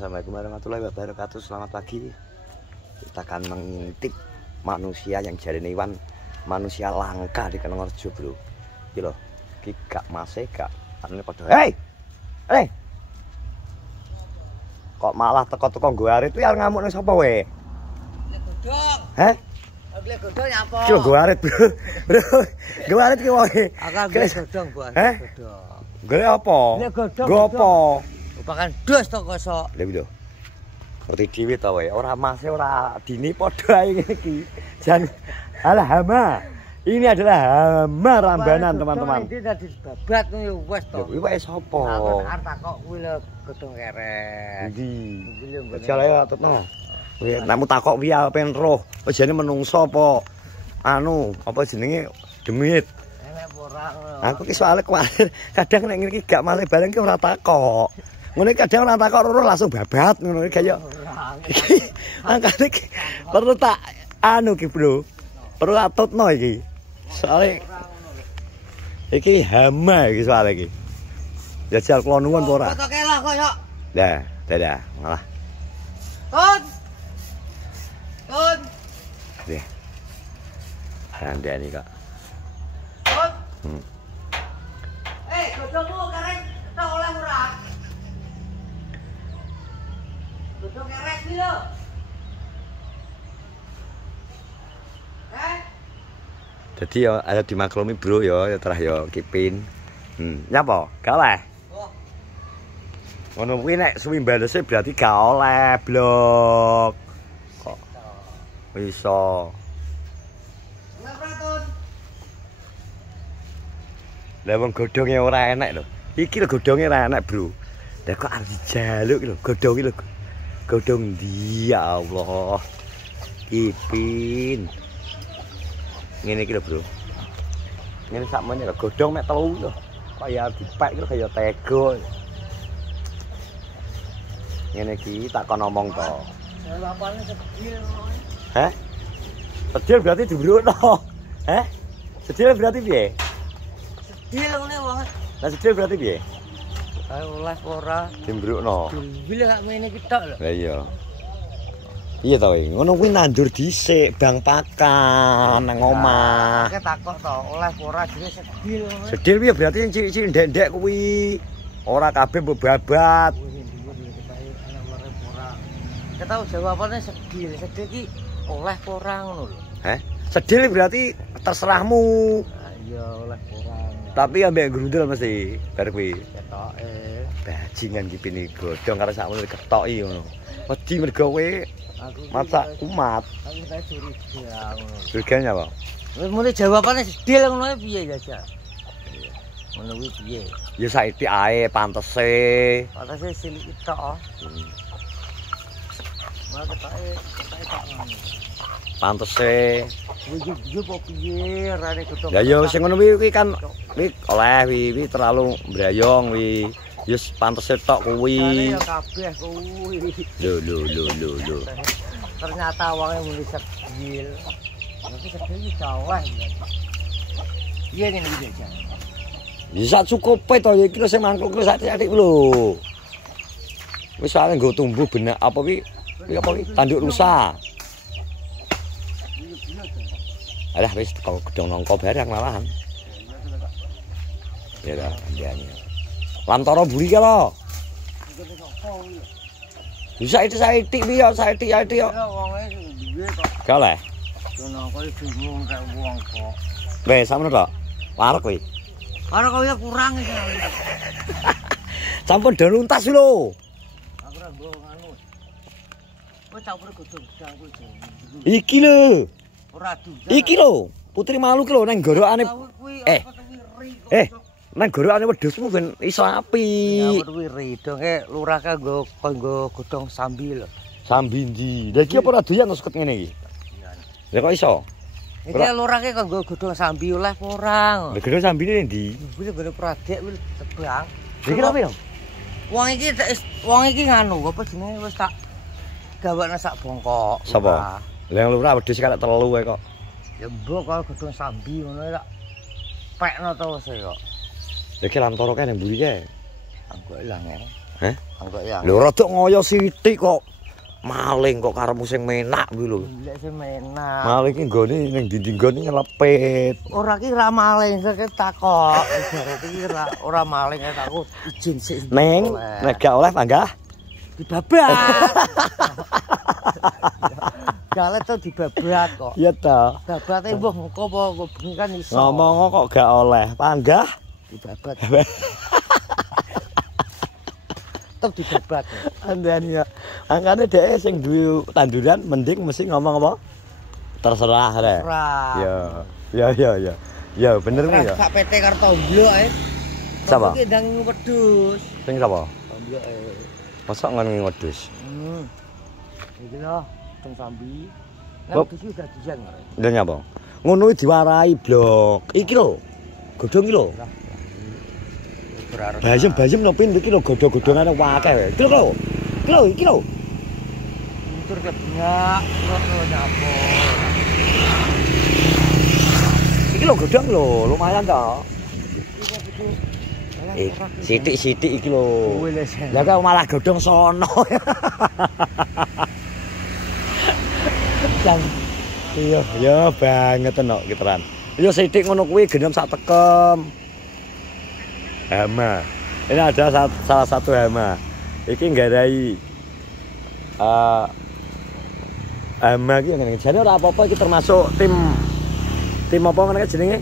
Assalamualaikum warahmatullahi wabarakatuh. Selamat pagi. Kita akan mengintip manusia yang jadi Iwan, manusia langka di Kenongorejo, bro. Iki lho, iki gak masih gak anune padha. Hei! Kok malah teko-teko nggo arit kuwi arep ngamuk nang sapa we? Godhong. Heh? Agile godhong nyapa? Ki nggo arit, bro. Bro, nggo arit ki wae. Agak godhong, Bu. Heh? Godhong. Gole apa? Nggo apa? Upakan dos to kosok. Lha iki lho. Ngerti dhewe ta wae, ora mas ora dini padha ae ngene iki. Jan alah hama. Ini adalah hama rambanan, teman-teman. Ini tadi babat yo wis to. Lho, kuwi wae sapa? Aku arep takok kuwi lho godhong keret. Ndi? Iki lho nggone. Jale atutno. Kuwi nekmu takok piye pengen roh. Jane menungso apa anu, apa jenenge demit. Enek ora ngono. Aku ki soalnya kuwatir kadang nek ngene iki gak malih bareng ki ora takok. Ngene kadang ora takok loro langsung babat ngono iki kaya. Makane perlu tak anu ki, Bro. Perlu atutno iki. Soale iki hama iki soalnya iki. Jajal kula nuwun apa ora? Foto kelok kok yo. Lah, dadah, malah. Tun. Tun. Nggih. Kandhani kok. Tun. Godhongmu keret tok oleh ora? Godhong keret iki lho. Jadi ya ada dimaklumi, Bro, ya terah ya kipin. Nyapa? Gak oleh. Ngono kuwi nek suwi balese berarti gak oleh, blok. Kok iso. Lah wong godhonge ora enek lho. Iki lho godhonge ora enek, Bro. Lah kok arep dijaluk lho, godhong iki lho. Godhong ndi ya Allah. Kipin. Ngene iki lho, Bro. Ngene sakmene lho, godhong mek telu lho. Kaya dipek lho kaya tego. Ngene iki tak kon ngomong to. Bapakne sedil. Heh? Sedil berarti dibrukno. Heh? Sedil berarti piye? Sedil ngene wong. Lah sedil berarti piye? Ayo oleh ora. Dimbrukno. Bila gak ngene iki tok lho. Lah iya. Iya to, ngono kuwi nandur dhisik bang pakan nang omah. Oke takok to, oleh ora dhewe sedil. Sedil piye berarti cilik-cilik ndek-ndek kuwi. Ora kabeh mbok babat. Kita tahu jawabannya sedil. Sedil iki oleh ora ngono lho. Heh? Sedil berarti terserahmu. Iya oleh ora. Tapi ambek grundel mesti bar kuwi. Ketoke. Bajingan ki pini godhong karo sakmono ketoki ngono. Wedi mergo kowe masak umat. Aku tak curiga ngono. Surgane apa? Wis mulai jawabannya sedil ngono piye Jaja? Ngono kuwi piye? Ya saiki ae pantese. Patase silik tok. Malah ketoke tak ngono. Pantese. Wujud apa piye rane godhong. Ya yo sing ngono kuwi kan kuwi oleh kuwi terlalu mbrayong kuwi. Yes pantese tok kuwi. Ya kabeh kuwi. Lho. Ternyata wonge mulai sedil. Tapi sedil iki jawah. Iya ngene iki Jaja. Ya sak cukupe to ya iki lho sing mangkluk sak-sak lho. Wis soalnya nggo tumbuh benak apa kuwi apa kuwi tanduk rusa. Alah wis teko gedhong nangka barang malahan. Ya dah, andane. Lantara buri ka lho. Bisa itu saithik piye saithik yo. Wonge duwe kok. Gak oleh. Sono kowe bingung kok wong kok. Wes sampeyan to. Warek kuwi. Karo kowe kurang iki. Sampun donuntas lho. Aku ora nggo anu. Kowe campur godhong gedang kowe. Iki lho. Ora dudan. Iki lho, Putri Malu ki lho nang gorokane. Nang gorokane wedhusmu ben iso apik. Ya kuwi ridonge lurah kanggo godhong sambi lho. Sambi ndi? Lah iki apa ora doyan suket ngene iki? Lah kok iso? Iki lurahke kanggo godhong sambi oleh ora. Lah godhong sambine ndi? Kuwi gone pradek kuwi tebang. Iki apa ya? Wong iki nganu apa jenenge wis tak gawane sak bongkok. Sapa? Lah lurah wedhus kalek telu kae kok. Ya mbok kok godhong sambi ngono tak pekno to wis kok. Ya ki lantara kae nang mburi kae. Aku ilang ya. Heh? Angkok ya. Lho rada ngoyo sithik kok. Maling kok karepmu sing menak kuwi lho. Lek sing menak. Maling ki nggone ning ndi nggone ngelepit. Ora ki ra maling sik takok. Berarti ki ora maling aku izin sik. Neng, nek gak oleh panggah Dibabak. Galet tuh dibabak kok. iya ta. Babate mbuh engko apa bengi kan iso. Ngomong kok gak oleh panggah Dibabat. Tetep dibabat. andani ya. Angkane dhek sing duwe tanduran mending mesti ngomong apa? Terserah rek. Ora. Ya. Ya bener kuwi ya. Sak PT Kartomblo ae. Sapa? Iki ndang wedhus. Sing sapa? Tomblo ae. Mosok ngono wedhus. Iki lho, teng sambi. Kok- Nah, iki udah dijang arek. Lha nyapa? Ngono iki diwarai blok. Iki lho. Godhong iki lho. Berarti Bayem no pin iki lho godhong-godhongane akeh. Iki lho. Iki lho. tur ke banyak, terus nyapo. Iki lho godhong lho, lumayan ta. Sithik-sithik iki lho. Lah kok malah godhong sono. Jang. Iya, ya banget no kiteran. Yo sithik ngono kuwi genep sak tekem. Hama. Ini ada salah satu hama. Iki nggarai hama iki ngene. Jane ora apa-apa iki termasuk tim apa ngene jenenge?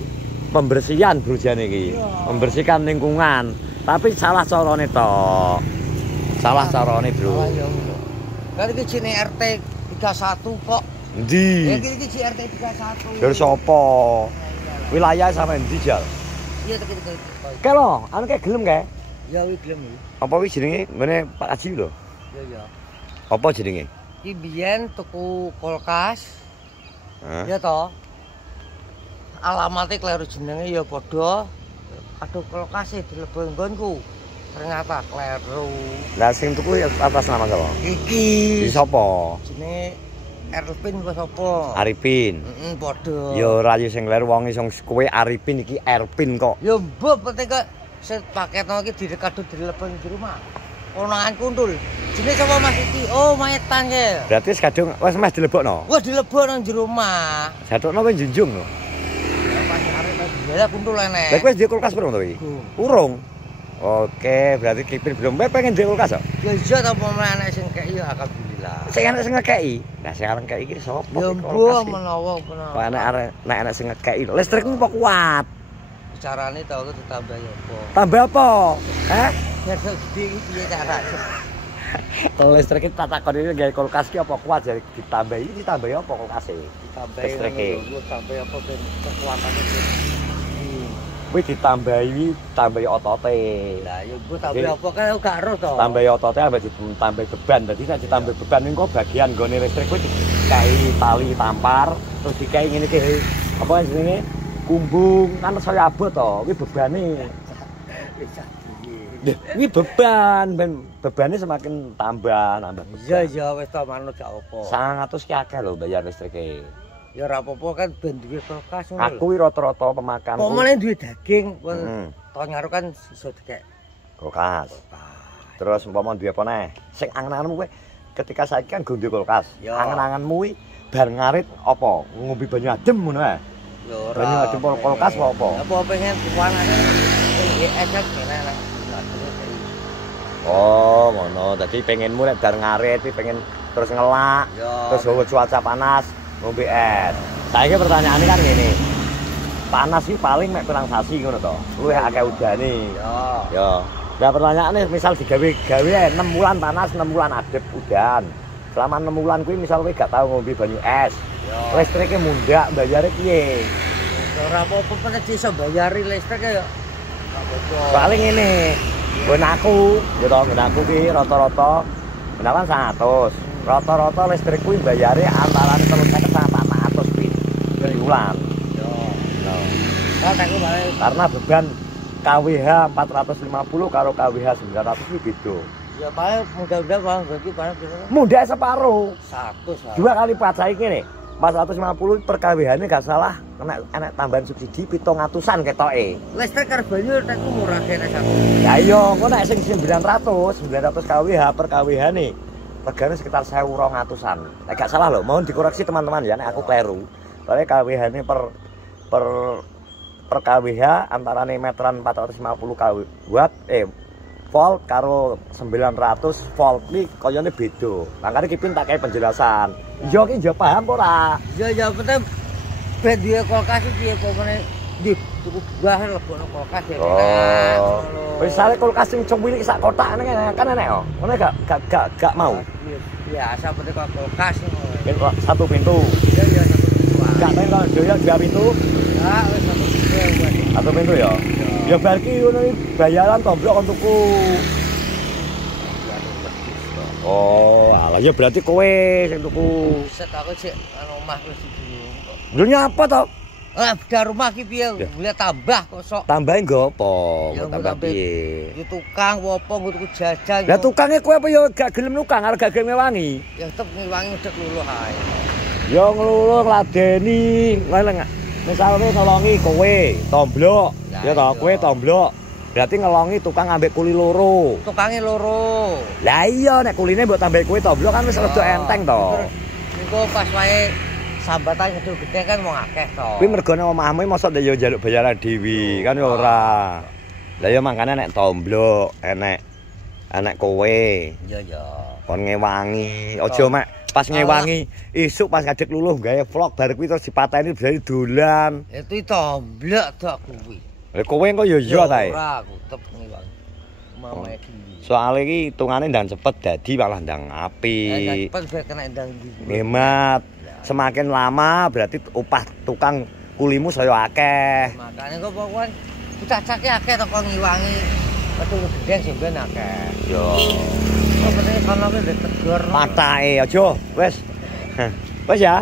Pembersihan brojane iki. Membersihkan lingkungan. Tapi salah carane to. Salah carane, Bro. Kan iki jenenge RT 31 kok. Endi? Iki RT 31. Dari sapa? Wilayah sampe endi, Jal? Iya teki. Kae lho, anu kae gelem kae. Ya wi gelem iki. Apa kuwi jenenge ngene Pak Haji lho? Ya. Apa jenenge? Iki biyen tuku kulkas. Hah? Ya toh. Alamate kleru jenenge ya padha. Aduh kulkase dileboni nggonku. Ternyata kleru. Lah sing tuku atas nama sapa? Iki Iki sapa? jenenge Erpin apa sapa? Arifin. Padha. Ya ora yo sing ler wong sing kowe Arifin iki Erpin kok. Ya mbok penting kok set paketno iki direkadu dileboni di rumah. Konangan kundul. Jenenge sapa Mas iki? Oh, maetan ya. Berarti kadung wis meh dilebokno. Wah dilebokno di rumah. Jatokno kowe njunjung lho. Ya pas arek ya kundul enek. Lah kowe duwe kulkas pirang to iki? Urung. Oke, berarti Kipin belum pengen duwe kulkas kok. Ya iya ta apa enek sing kek ya alhamdulillah. Sing enek sing ngekeki. Lah sing arep ngekeki iki sapa? Ya mbok menawa menawa. Kok enek sing ngekeki. Listrikmu kok kuat. Carane tau aku ditambah ya apa? Tambah apa? Hah? Biar gede iki piye carane? Listrik iki tak takon iki gawe kulkas ki apa kuat jadi ditambahi ditambahi apa kulkase? Ditambahi Listrike. tambah apa ben kekuatane. Kuwi ditambahi otote. Lah ya mbok tambah apa kan aku gak ero to. Tambahi otote ambek ditambahi beban. Dadi nek ditambahi beban engko bagian nggone listrik kuwi dikai tali tampar terus dikai ngene iki apa jenenge? Kumbung kan saya abot to. Kuwi bebane. Ini beban, bebannya semakin tambah. Iya wis to manut gak apa. 100 ki akeh lho bayar listrike. Ya ora apa-apa kan ben duwe kulkas ngono. Aku wi rata-rata pemakan. Kok meneh duwe daging pun to nyaru kan iso dikek kulkas. Terus umpama duwe apa neh? Sing angen-angenmu kowe ketika saiki kan nggo kulkas. Angen-angenmu kuwi bar ngarit apa? Ngombe banyu adem ngono ae. Ya ora. Banyu adem kulkas apa? Apa pengen tuanane GS kan enak. Oh, ngono. Dadi pengenmu nek bar ngarit iki pengen terus ngelak, terus hawa cuaca panas, ngombe es. Saiki pertanyaane kan ngene. Panas iki paling mek pirang sasi ngono to. Luwih akeh udane. Ya. Lah pertanyaane misal digawe 6 bulan panas, 6 bulan adem udan. Selama 6 bulan kuwi misal kowe gak tau ngombe banyu es. Listrike mundak, bayare piye? Ora apa-apa pengen iso bayari listrik ya. Paling ngene. Nggon aku, ya to, nggon aku ki rata-rata menawan 100. Rata-rata listrik kuwi bayare antarané 350 sampai 400 kuwi per bulan. Yo. Karena beban KWH 450 karo KWH 900 kuwi beda. Ya paling mudah-mudahan Bang iki paling Mundak separuh. 100. 2 kali lipat saiki ngene. 450 per KWH ini gak salah kena enak tambahan subsidi 700-an ketoke. Listrik karo banyu tekku murah kene satu. Ya iya, kok nek sing 900 KWH per KWH nih. Regane sekitar 1.200-an. Nek gak salah loh, mohon dikoreksi teman-teman ya nek aku kleru. Soalnya KWH ini per KWH antarane meteran 450 watt volt karo 900 volt iki kayane beda. Makane kipin tak kei penjelasan. Iya ki yo paham ora? Ya penting ben duwe kulkas piye pomene di cukup bahan lebokno kulkas ya. Oh. Wis sare kulkas sing cilik sak kotak kan enek kok. Ngono gak mau. Biasa penting kok kulkas Pintu satu pintu. Ya satu pintu. Gak pengen kalau doya 2 pintu. Ah wis satu pintu. Satu pintu ya. Ya berarti ngono bayaran tomblok kon tuku. Oh, alah ya berarti kowe sing tuku. Set aku sik omah wis iki. Lho nyapa to? Lah beda rumah ki piye? Boleh tambah kok sok. Tambahin nggo apa? Ya, Tambah piye? Iki tukang opo nggo tuku jajan. Lah tukange kowe apa ya gak gelem nukang arep gak gelem ngewangi? Ya tetep ngewangi udah luluh ae. Ya ngluluh ngladeni, ngeleng. Misalnya ngelongi kowe tomblok, ya toh kowe tomblok. Berarti ngelongi tukang ambek kuli loro. Tukange loro. Lah iya nek kuline mbok tambah kowe tomblok kan wis rada enteng to. Niku pas wae sambatan gede-gede kan wong akeh to. Kuwi mergone omahmu mosok ya njaluk bayaran dhewe, kan ya ora. Lah ya mangkane nek tomblok, enek kowe. Iya. Kon ngewangi, aja mek pas ngewangi isuk pas ngadeg luluh gawe vlog bar kuwi terus dipateni berarti dolan. Itu tomblok tok kuwi. Lah kowe kok ya iya ta e. Ora aku tetep ngewangi. Mamae dhewe. Soale iki hitungane ndang cepet dadi malah ndang apik. Cepet ben kena ndang ndi. Hemat. Semakin lama berarti upah tukang kulimu saya akeh. Makane kok pokoknya bocah-cake akeh to kok ngiwangi. Betul gedeng sing ben akeh. Yo. Kok penting kono ki ditegur. Patake aja. Wes. Wes ya.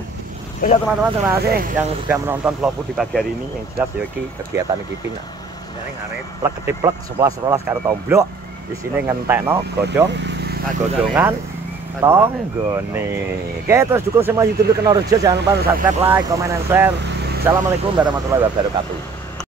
Wes ya teman-teman, terima kasih yang sudah menonton vlogku di pagi hari ini. Yang jelas ya iki kegiatan Kipin. Ngarep plek ketiplek 11 karo tomblok. Di sini ngentekno godhong godhongan tonggone. Oke, terus dukung semua YouTube Kena Rejo. Jangan lupa subscribe, like, comment, and share. Assalamualaikum warahmatullahi wabarakatuh.